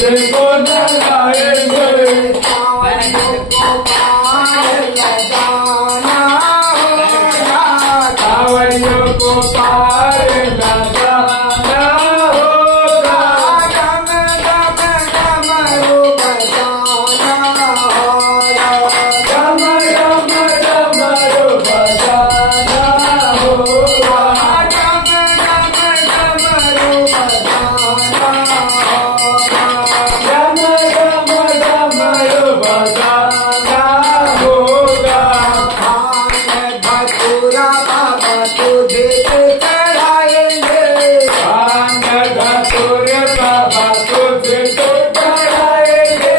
तुझको लगाएंगे कांवरियों को पार लगाना होगा कांवरियों को पार लगाना होगा गम गम डमरू बजाना होगा गम गम डमरू बजाना होगा गम गम डमरू बजाना होगा गम गम डमरू बजाना होगा भांग धतूरा बाबा तुझे चढ़ाएंगे भांग धतूरे बाबा तुझे चढ़ाएंगे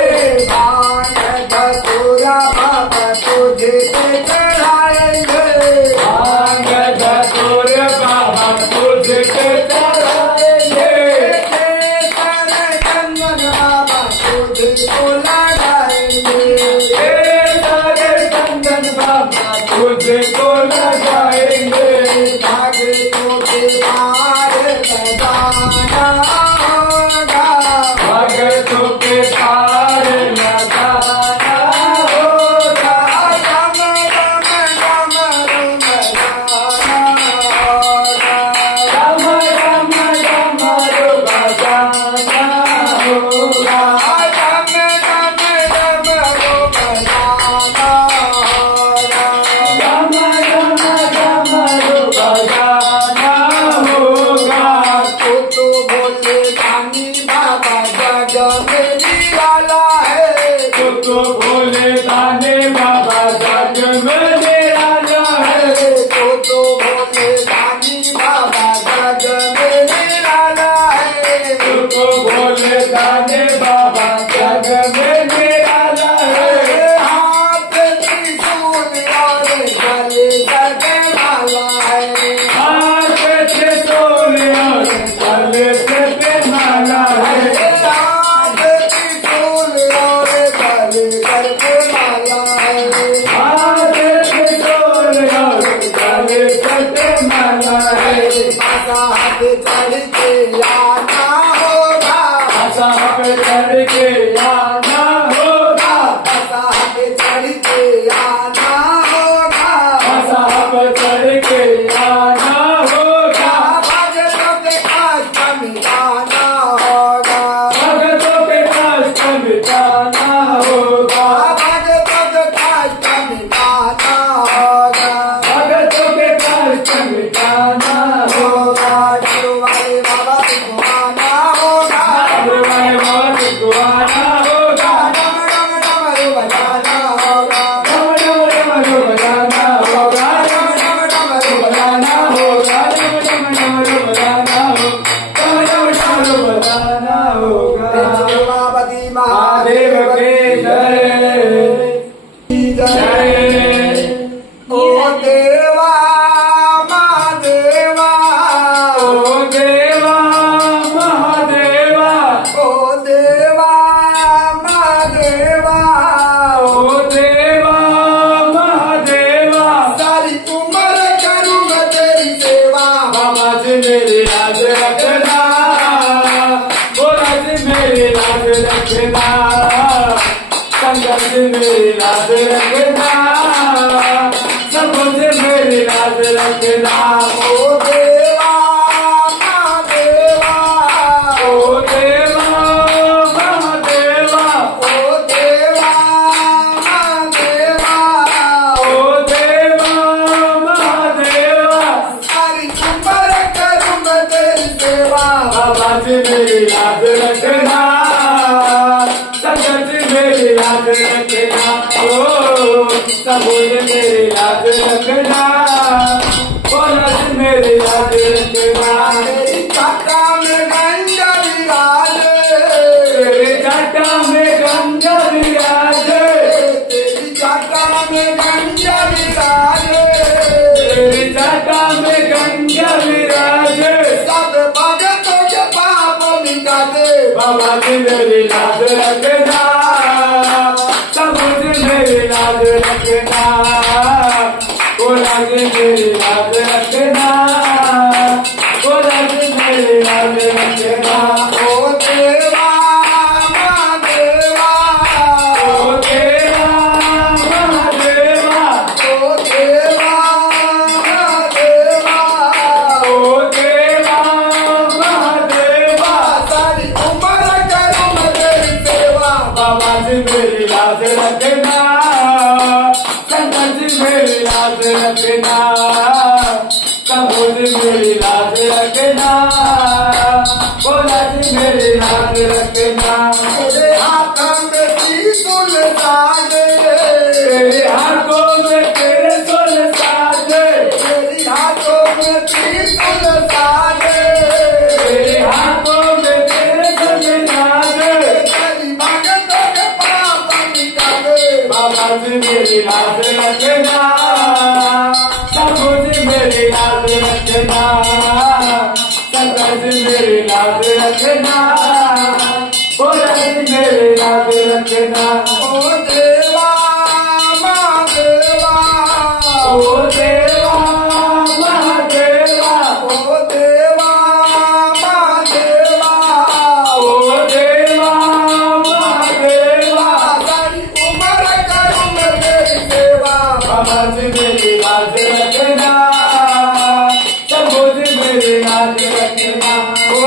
भांग धतूरा बाबा तुझे चढ़ाएंगे भांग धतूरे बाबा तुझे चढ़ाएंगे चंदन बाबा तुझको लगाएंगे चंदन बाबा तुझको लगाएंगे भागतों के पार लगाना होगा भगतों के पार लगाना होगा गम गम डमरू बजाना होगा गम गम डमरू बजाना होगा गम गम डमरू बजाना होगा गम गम डमरू बजाना होगा तू तो भोले दानी बाबा जग में निराला है तू तो भोले दानी बाबा जग में निराला है तू तो भोले दानी बाबा जग में निराला है तू तो भोले दानी बाबा जग में निराला है हाथ त्रिशूल और गले गगनमाला है हाथ त्रिशूल और गले गगनमाला है हाथ त्रिशूल और गले गगनमाला है हाथ त्रिशूल और गले गगनमाला है मज़हब चढ़ के आना होगा मज़हब चढ़ के आना होगा मज़हब चढ़ के आना होगा मज़हब चढ़ के आना होगा भगतों के कष्ट मिटाना होगा भगतों के कष्ट मिटाना होगा भगतों के कष्ट मिटाना होगा भगतों के कष्ट मिटाना होगा गुरुवारे बाबा तुझको आना होगा गुरुवारे बाबा तुझको आना होगा डम डम डमरू बजाना होगा डम डम डमरू बजाना होगा डम डम डमरू बजाना होगा डम डम डमरू बजाना होगा डम डम डमरू बजाना होगा उमापति महादेव के जय जय ओ देवा महादेवा ओ देवा महादेवा ओ देवा महादेवा ओ देवा महादेवा सारी उम्र करूँगा तेरी सेवा बाबा जी मेरी लाज रखना भोला जी मेरी लाज रखना संगत जी मेरी लाज रखना सब जी मेरी लाज रखना ओ देवा महादेवा ओ देवा महादेवा ओ देवा महादेवा ओ देवा महादेवा सारी उम्र करूँगा तेरी सेवा बाबा जी मेरी लाज रखना संगत जी मेरी लाज रखना ओ सब मेरी लाज रखना भोला जी मेरी लाज रखना मेरी चाटा में गंगा विराजे तेरी चाटा में गंगा विराजे तेरी चाटा में गंगा विराजे तेरी चाटा में गंगा विराजे सब भगतों के पाप मिटा दे बाबा जी मेरी लाज रखना सब मेरी लाज रखना भोला जी मेरी लाज रखना भोला जी मेरी लाज रखना ओ देवा रखना, सबूत मेरी लाज रखना, बोला जी मेरी लाज रखना। तेरे हाथों में त्रिशूल साजे, तेरे हाथों में तेरे सुल साजे, तेरे हाथों में त्रिशूल साजे, तेरे हाथों में तेरे सुल साजे। तेरी भगतों के पाप मिटावे, बाबा जी मेरी लाज रखना, सबूत मेरी लाज रखना, सरकार जी मेरी लाज रखना, बोला जी मेरी लाज रखना। ओ देवा महादेवा, ओ देवा महादेवा, ओ देवा महादेवा, ओ देवा महादेवा। सारी उम्र करूं मैं तेरी सेवा, बाबा जी मेरी लाज रखना, सबूत मेरी लाज रखना, ओ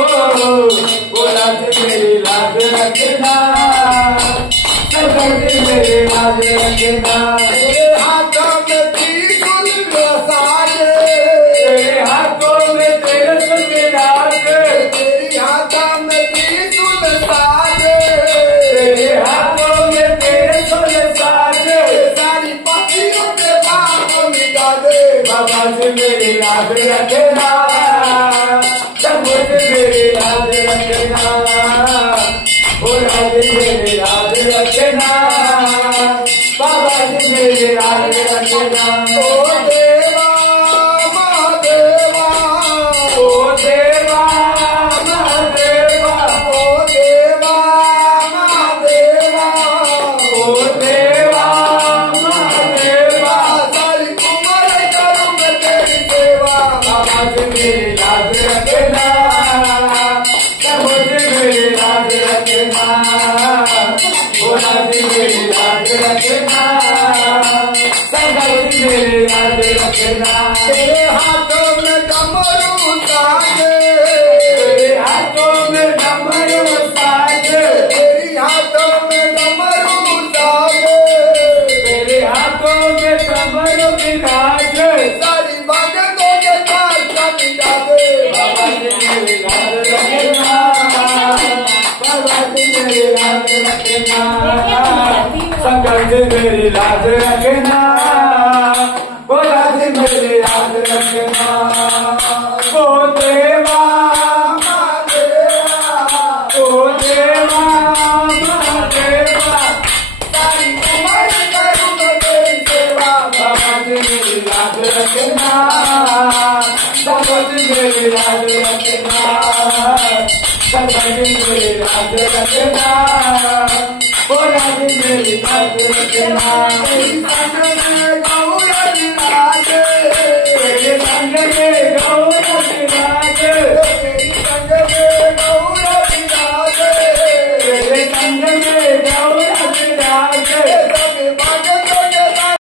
बोला जी मेरी लाज रखना, सरकार जी मेरी लाज रखना। तेरे हाथों में त्रिशूल साजे, तेरे हाथों में तेरे सुल साजे, तेरी हाथों में त्रिशूल साजे, तेरे हाथों में तेरे सुल साजे। सारी पतियों के पाप मिटा दे, बाबा जी मेरी लाज रखना, सबूत मेरी लाज रखना, बोला जी मेरी लाज रखना, बाबा जी मेरी लाज रखना। ओ देवा महादेवा, ओ देवा महादेवा, ओ देवा महादेवा, ओ देवा महादेवा। सारी उम्र करूं मैं तेरी सेवा, बाबा जी मेरी लाज रखना, सबूत मेरी लाज रखना, बोला जी मेरी लाज रखना, सरकार जी मेरी लाज रखना। तेरे हाथों में डमरू साजे, तेरे हाथों में डमरू साजे, तेरी हाथों में डमरू साजे, तेरे हाथों में डमरू विराजे। सारी भगतों के पाप मिटा दे, बाबा जी मेरी लाज रखना, बाबा जी मेरी लाज रखना, सरकार जी मेरी लाज रखना, बोला जी मेरी लाज रखना। ओ देवा महादेवा, ओ देवा महादेवा, सारी उम्र करूं मैं तेरी सेवा, बाबा जी मेरी लाज रखना, बाबा जी मेरी लाज रखना, सरकार जी मेरी लाज रखना, बोला जी मेरी लाज रखना। तेरी संग में